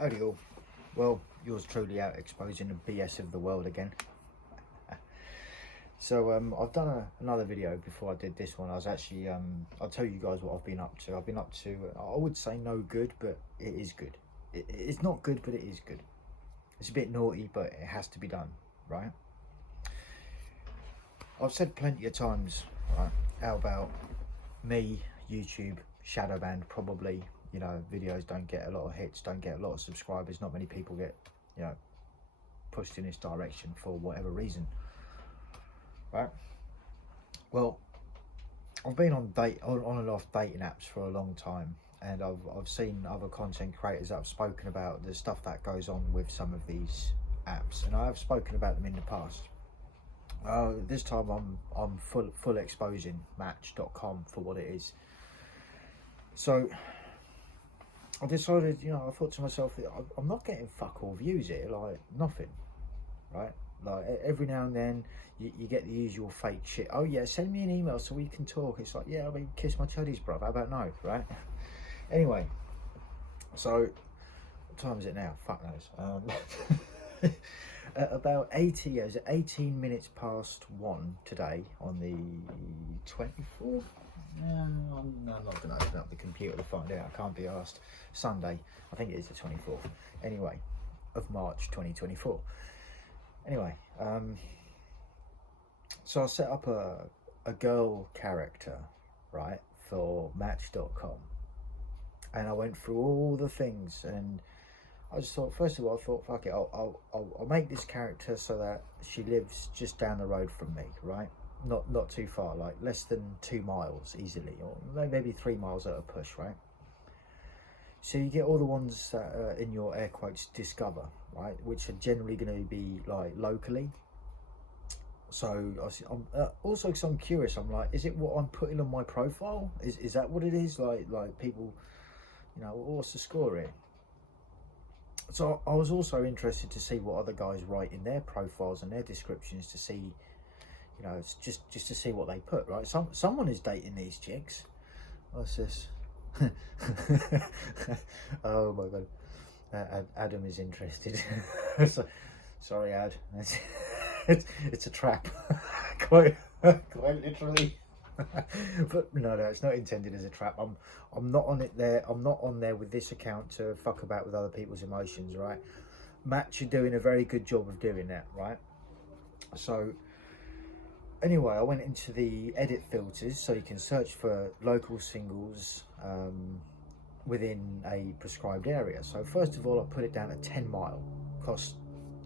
Howdy all. Well, yours truly out exposing the BS of the world again. So I've done another video before I did this one. I was actually, I'll tell you guys what I've been up to. I've been up to, I would say no good, but it is good. It's not good, but it is good. It's a bit naughty, but it has to be done, right? I've said plenty of times, right, how about me, YouTube, shadow banned probably, you know, videos don't get a lot of hits, don't get a lot of subscribers, not many people get, you know, pushed in this direction for whatever reason, right? Well, I've been on and off dating apps for a long time, and I've seen other content creators that have spoken about the stuff that goes on with some of these apps, and I have spoken about them in the past. This time I'm full exposing match.com for what it is. So I decided, you know, I thought to myself, I'm not getting fuck all views here, like nothing, right? Like every now and then you get the usual fake shit. Oh yeah, send me an email so we can talk. It's like, yeah, I mean, kiss my chuddies, bruv. How about no, right? Anyway, so what time is it now? Fuck knows. At about 18 minutes past 1 today on the 24th. I'm not going to open up the computer to find out. I can't be asked. Sunday, I think it is the 24th. Anyway, of March 2024. Anyway, so I set up a girl character, right, for match.com, and I went through all the things, and I just thought, first of all, I thought, fuck it, I'll make this character so that she lives just down the road from me, right? Not too far, like less than 2 miles easily, or maybe 3 miles at a push, right? So you get all the ones that are in your air quotes discover, right, which are generally going to be like locally. So I'm also, because I'm curious, I'm like, is it what I'm putting on my profile? Is that what it is? Like people, you know, what's the score here? So I was also interested to see what other guys write in their profiles and their descriptions, to see, you know, it's just to see what they put, right? Someone is dating these chicks. What's this? Oh my god, Adam is interested. Sorry, Ad. It's a trap. quite literally. But no, it's not intended as a trap. I'm not on it there. I'm not on there with this account to fuck about with other people's emotions, right? Match, you're doing a very good job of doing that, right? So anyway, I went into the edit filters, so you can search for local singles within a prescribed area. So first of all, I put it down at 10 mile, because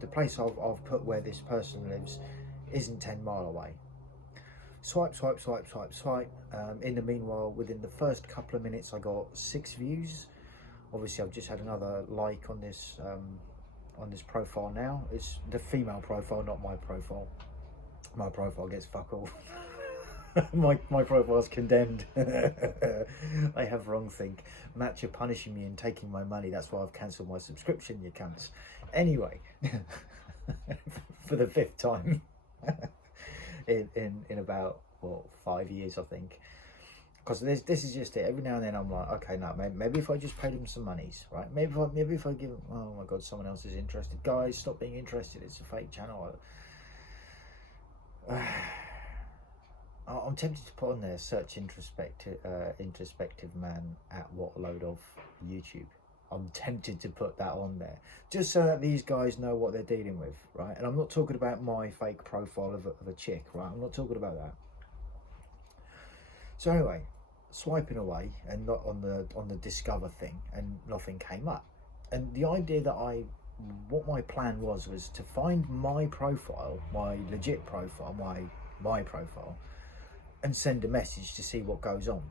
the place I've put where this person lives isn't 10 mile away. Swipe. In the meanwhile, within the first couple of minutes, I got 6 views. Obviously, I've just had another like on this profile now. It's the female profile, not my profile. My profile gets fuck all. my profile's condemned. I have wrong think. Match, you're punishing me and taking my money. That's why I've cancelled my subscription, you cunts. Anyway, for the 5th time in about, what, 5 years, I think. Because this is just it. Every now and then I'm like, okay, no, maybe if I just paid him some monies, right? Maybe if I give him, oh my god, someone else is interested. Guys, stop being interested. It's a fake channel. I'm tempted to put on there, search introspective man at what load of YouTube. I'm tempted to put that on there, just so that these guys know what they're dealing with, right? And I'm not talking about my fake profile of a chick, right? I'm not talking about that. So anyway, swiping away and not on the discover thing, and nothing came up. And the idea that what my plan was to find my profile, my legit profile, my profile, and send a message to see what goes on,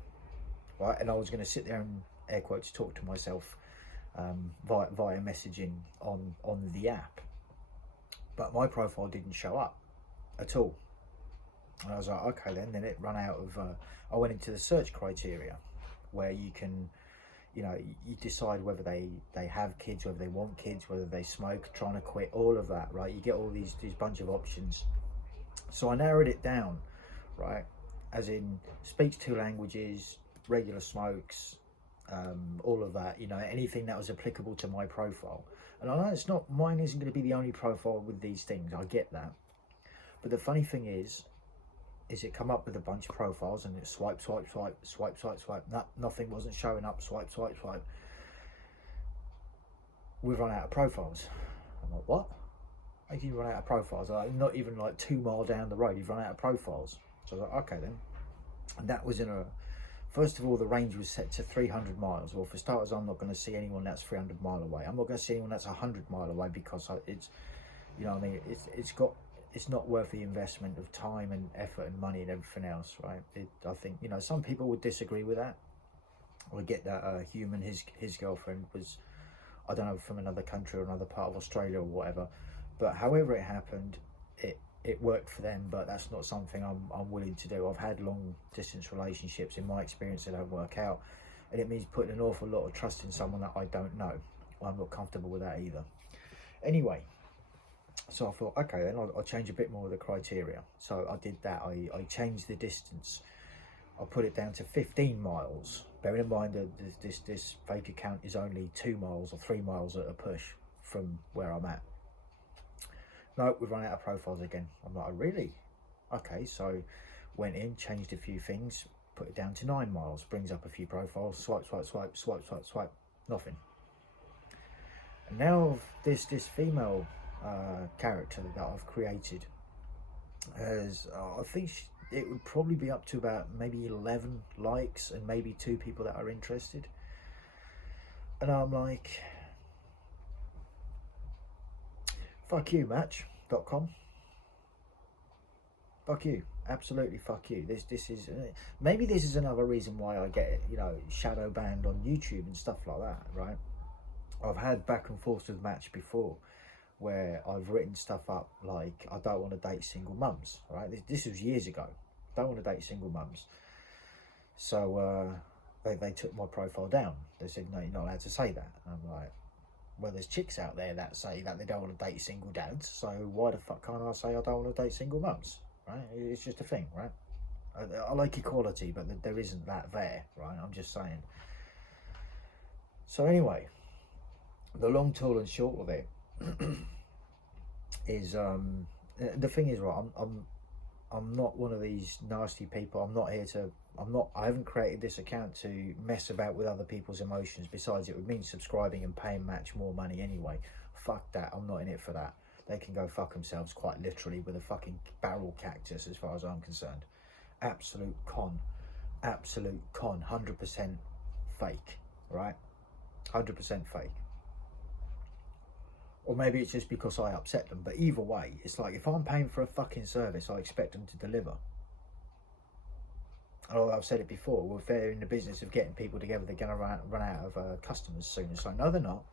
right? And I was going to sit there and, air quotes, talk to myself via messaging on the app. But my profile didn't show up at all. And I was like, okay, then it ran out of, I went into the search criteria, where you can, you know, you decide whether they have kids, whether they want kids, whether they smoke, trying to quit, all of that, right? You get all these bunch of options. So I narrowed it down, right? As in, speaks 2 languages, regular smokes, all of that, you know, anything that was applicable to my profile. And I know it's not, mine isn't going to be the only profile with these things, I get that. But the funny thing is it come up with a bunch of profiles and it swipe, swipe, swipe, swipe, swipe, swipe, nothing wasn't showing up, swipe, swipe, swipe. We've run out of profiles. I'm like, what? How can you run out of profiles? Like, not even like 2 miles down the road, you've run out of profiles. So I was like, okay then. And that was in a, first of all, the range was set to 300 miles. Well, for starters, I'm not going to see anyone that's 300 mile away. I'm not going to see anyone that's 100 mile away because it's, you know what I mean, it's not worth the investment of time and effort and money and everything else, right? I think, you know, some people would disagree with that. I get that human, his girlfriend was, I don't know, from another country or another part of Australia or whatever. But however it happened, it worked for them, but that's not something I'm willing to do. I've had long distance relationships, in my experience, that don't work out. And it means putting an awful lot of trust in someone that I don't know. I'm not comfortable with that either. Anyway, so I thought, okay, then I'll change a bit more of the criteria. So I did that. I changed the distance. I put it down to 15 miles. Bearing in mind that this fake account is only 2 miles or 3 miles at a push from where I'm at. No, we've run out of profiles again. I'm like, oh, really? Okay, so went in, changed a few things, put it down to 9 miles, brings up a few profiles, swipe, swipe, swipe, swipe, swipe, swipe, nothing. And now this female character that I've created has, I think it would probably be up to about maybe 11 likes and maybe 2 people that are interested. And I'm like, fuck you, match.com. Fuck you, absolutely fuck you. This is maybe this is another reason why I get, you know, shadow banned on YouTube and stuff like that, right? I've had back and forth with Match before where I've written stuff up like, I don't want to date single mums, right? This was years ago. Don't want to date single mums. So they took my profile down. They said, no, you're not allowed to say that. And I'm like, well, there's chicks out there that say that they don't want to date single dads, so why the fuck can't I say I don't want to date single mums, right? It's just a thing, right? I like equality, but there isn't that there, right? I'm just saying. So anyway, the long, tall and short of it is, the thing is, right, I'm not one of these nasty people. I'm not here to, I haven't created this account to mess about with other people's emotions. Besides, it would mean subscribing and paying Match more money anyway. Fuck that, I'm not in it for that. They can go fuck themselves, quite literally, with a fucking barrel cactus as far as I'm concerned. Absolute con, 100% fake, right? 100% fake. Or maybe it's just because I upset them. But either way, it's like, if I'm paying for a fucking service, I expect them to deliver. And I've said it before, if they're in the business of getting people together, they're going to run out of customers soon. It's like, no, they're not.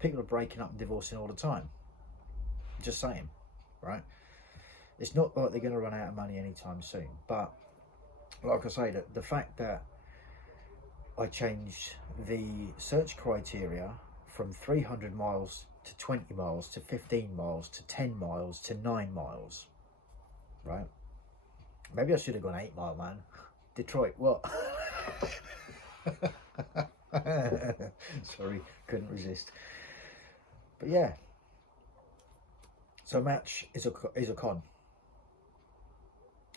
People are breaking up and divorcing all the time. Just saying, right? It's not like they're going to run out of money anytime soon. But like I say, the fact that I changed the search criteria from 300 miles to 20 miles to 15 miles to 10 miles to 9 miles, right? Maybe I should have gone 8 mile, man. Detroit, what? Sorry, couldn't resist. But yeah, so Match is a con,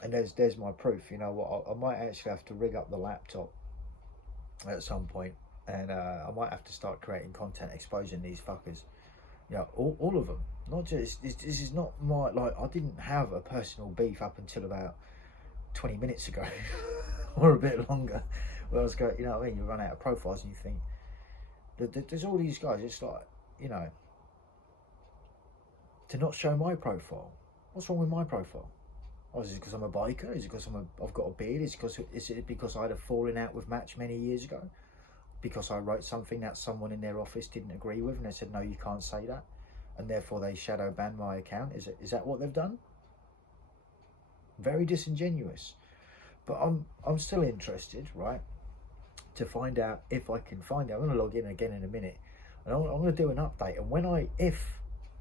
and there's my proof. You know what? I might actually have to rig up the laptop at some point, and I might have to start creating content exposing these fuckers. You know, all of them. Not just this is not my, like, I didn't have a personal beef up until about 20 minutes ago or a bit longer, where I was going, you know what I mean, you run out of profiles and you think there's all these guys. It's like, you know, to not show my profile. What's wrong with my profile? Oh, is it because I'm a biker? Is it because I've got a beard? Is it because I had a falling out with Match many years ago? Because I wrote something that someone in their office didn't agree with, and they said, no, you can't say that, and therefore they shadow banned my account? Is that what they've done? Very disingenuous. But I'm still interested, right, to find out if I can find it. I'm going to log in again in a minute, and I'm going to do an update. And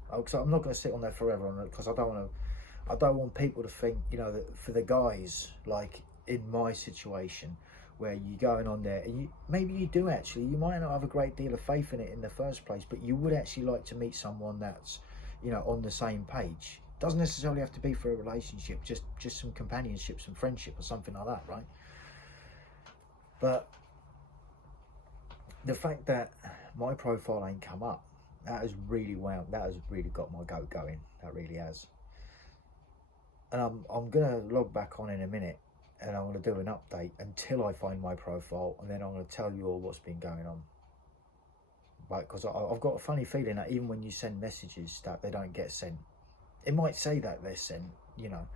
because I'm not going to sit on there forever on it, because I don't want people to think, you know, that for the guys like in my situation where you're going on there and maybe you do actually, you might not have a great deal of faith in it in the first place, but you would actually like to meet someone that's, you know, on the same page. Doesn't necessarily have to be for a relationship, just some companionship, some friendship or something like that, right? But the fact that my profile ain't come up, that has really got my goat going. That really has. And I'm gonna log back on in a minute, and I'm gonna do an update until I find my profile, and then I'm gonna tell you all what's been going on. Right, because I've got a funny feeling that even when you send messages, that they don't get sent. It might say that they're sent, you know,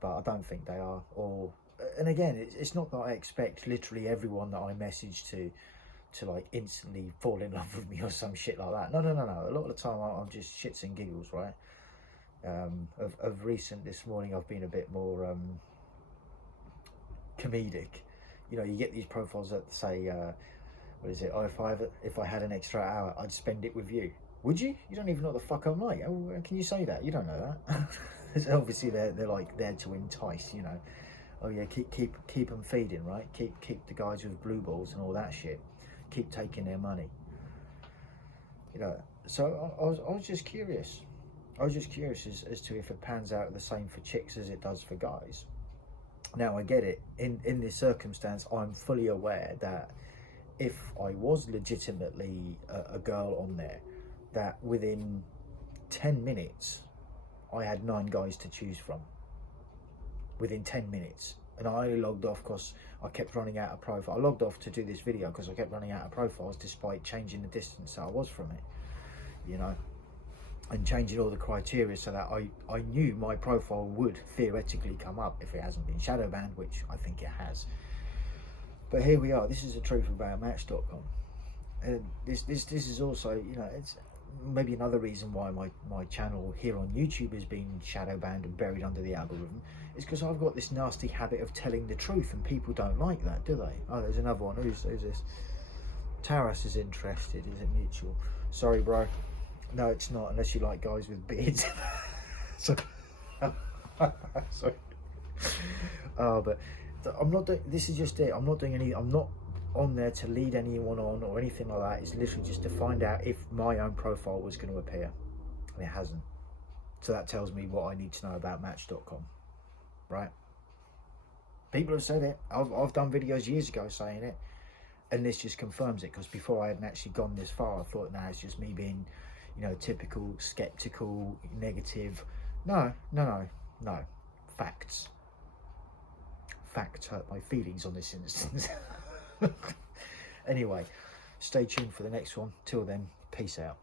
but I don't think they are. Or, and again, it's not that I expect literally everyone that I message to like instantly fall in love with me or some shit like that. No. A lot of the time I'm just shits and giggles, right? Of recent, this morning I've been a bit more comedic. You know, you get these profiles that say, what is it? Oh, if I had an extra hour, I'd spend it with you. Would you? You don't even know what the fuck I'm like. Oh, can you say that? You don't know that. So obviously they're like there to entice, you know. Oh yeah, keep them feeding, right? Keep the guys with blue balls and all that shit. Keep taking their money. You know. So I was just curious. I was just curious as to if it pans out the same for chicks as it does for guys. Now I get it. In this circumstance, I'm fully aware that if I was legitimately a girl on there, that within 10 minutes I had 9 guys to choose from. Within 10 minutes. And I only logged off because I kept running out of profile. I logged off to do this video because I kept running out of profiles despite changing the distance that I was from it, you know, and changing all the criteria so that I knew my profile would theoretically come up if it hasn't been shadow banned, which I think it has. But here we are. This is the truth about match.com. And this is also, you know, it's maybe another reason why my channel here on YouTube has been shadow banned and buried under the algorithm, is because I've got this nasty habit of telling the truth, and people don't like that, do they? Oh, there's another one. Who's this? Taras is interested. Is it mutual? Sorry, bro. No, it's not, unless you like guys with beards. So, sorry. Oh, but I'm not doing, this is just it. I'm not doing any, I'm not on there to lead anyone on or anything like that. It's literally just to find out if my own profile was going to appear, and it hasn't. So that tells me what I need to know about match.com, right? People have said it. I've done videos years ago saying it, and this just confirms it, because before I hadn't actually gone this far, I thought, nah, it's just me being, you know, typical, skeptical, negative. No. Facts hurt my feelings on this instance. Anyway, stay tuned for the next one. Till then, peace out.